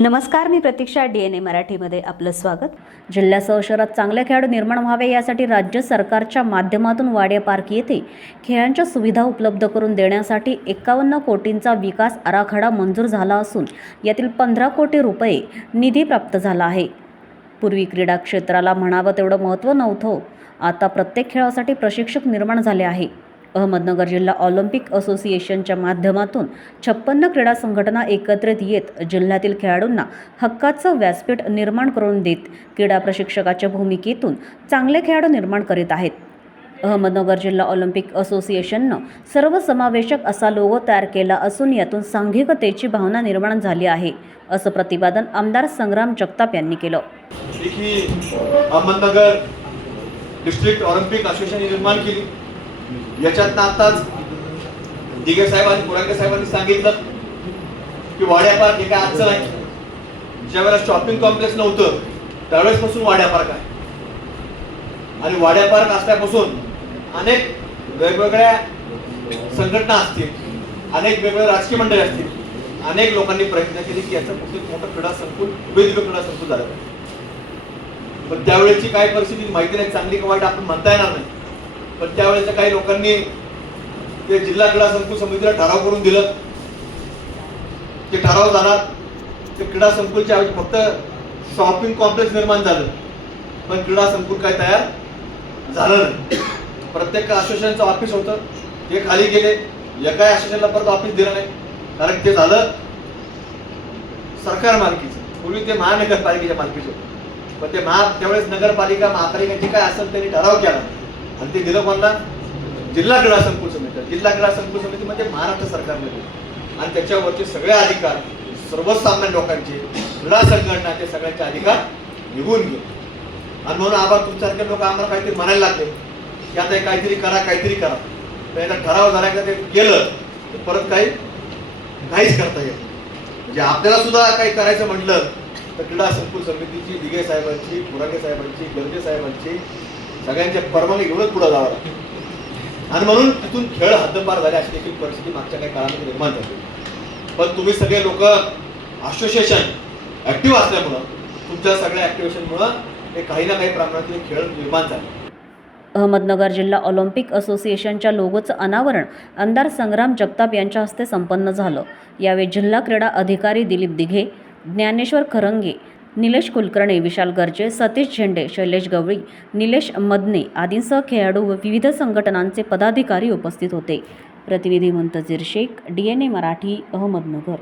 नमस्कार मी प्रतीक्षा D N ए मराठीमध्ये आपलं स्वागत. जिल्ह्यासह शहरात चांगले खेळाडू निर्माण व्हावे यासाठी राज्य सरकारच्या माध्यमातून वाडे पार्क येथे खेळांच्या सुविधा उपलब्ध करून देण्यासाठी एकावन्न कोटींचा विकास आराखडा मंजूर झाला असून यातील पंधरा कोटी रुपये निधी प्राप्त झाला आहे. पूर्वी क्रीडा क्षेत्राला म्हणावं तेवढं महत्त्व नव्हतं. आता प्रत्येक खेळासाठी प्रशिक्षक निर्माण झाले आहे. अहमदनगर जिल्हा ऑलिम्पिक असोसिएशनच्या माध्यमातून छप्पन्न क्रीडा संघटना एकत्रित येत जिल्ह्यातील खेळाडूंना हक्काचं व्यासपीठ निर्माण करून देत क्रीडा प्रशिक्षकाच्या भूमिकेतून चांगले खेळाडू निर्माण करीत आहेत. अहमदनगर जिल्हा ऑलिम्पिक असोसिएशननं सर्वसमावेशक असा लोगो तयार केला असून यातून सांघिकतेची भावना निर्माण झाली आहे असं प्रतिपादन आमदार संग्राम जगताप यांनी केलं. अहमदनगर डिस्ट्रिक्ट ऑलिम्पिक असोसिएशन निर्माण केली. याच्यातनं आताच दिगे साहेबांनी आणि पुरांगे साहेबांनी सांगितलं की वाड्या पार्क हे काय अडचण आहे ज्यावेळेला शॉपिंग कॉम्प्लेक्स नव्हतं त्यावेळेस पासून वाड्या पार्क आहे. आणि वाड्या पार्क असल्यापासून अनेक वेगवेगळ्या संघटना असतील अनेक वेगवेगळ्या राजकीय मंडळी असतील अनेक लोकांनी प्रयत्न केले की याचं प्रत्येक मोठं क्रीडा संकुल वेगवेगळं क्रीडा संकुल झालं. पण त्यावेळेची काय परिस्थिती माहिती नाही चांगली का वाईट आपण म्हणता येणार नाही. पण त्यावेळेच्या काही लोकांनी ते जिल्हा क्रीडा संकुल समितीला ठराव करून दिलं. ते ठराव झाला. ते क्रीडा संकुलच्या फक्त शॉपिंग कॉम्प्लेक्स निर्माण झालं. पण क्रीडा संकुल काय तयार झालं नाही. प्रत्येक असोसिएशनचं ऑफिस होतं. ते खाली गेले. एका असोसिएशनला परत ऑफिस दिलं नाही. कारण ते झालं सरकार मालकीचं. पूर्वी ते महानगरपालिकेच्या मालकीचं होतं. पण ते महा त्यावेळेस नगरपालिका महापालिकांचे काय असेल त्यांनी ठराव केला. आणि ते दिलं कोणला जिल्हा क्रीडा संकुल समिती. जिल्हा क्रीडा संकुल समितीमध्ये महाराष्ट्र सरकारने दिलं. आणि त्याच्यावरचे सगळे अधिकार सर्वसामान्य लोकांचे क्रीडा संघटनाचे सगळ्यांचे अधिकार निघून गेले. आणि म्हणून आबा तुमच्यासारखे लोक आम्हाला काहीतरी म्हणायला लागले. की आता हे काहीतरी करा काहीतरी करा. तर याचा ठराव झाला का ते केलं तर परत काही काहीच करता येत म्हणजे आपल्याला सुद्धा काही करायचं म्हटलं तर क्रीडा संकुल समितीची दिगे साहेबांची मुरागे साहेबांची गर्जे साहेबांची सगळ्यांच्या परवानगी घेऊनच पुढे जावं लागतं. आणि म्हणून तिथून खेळ हद्दपार झाले अशी देखील परिस्थिती मागच्या काही काळामध्ये निर्माण झाली. पण तुम्ही सगळे लोक असोसिएशन ऍक्टिव्ह असल्यामुळं तुमच्या सगळ्या ऍक्टिव्हेशनमुळं हे काही ना काही प्रमाणात खेळ निर्माण झाले. अहमदनगर जिल्हा ऑलिम्पिक असोसिएशनच्या लोगोचं अनावरण आमदार संग्राम जगताप यांच्या हस्ते संपन्न झालं. यावेळी जिल्हा क्रीडा अधिकारी दिलीप दिघे ज्ञानेश्वर खरंगे निलेश कुलकर्णी विशाल गर्जे सतीश झेंडे शैलेश गवळी निलेश मदने आदींसह खेळाडू व विविध संघटनांचे पदाधिकारी उपस्थित होते. प्रतिनिधी Muntazir Shaikh D N A Marathi Ahmednagar.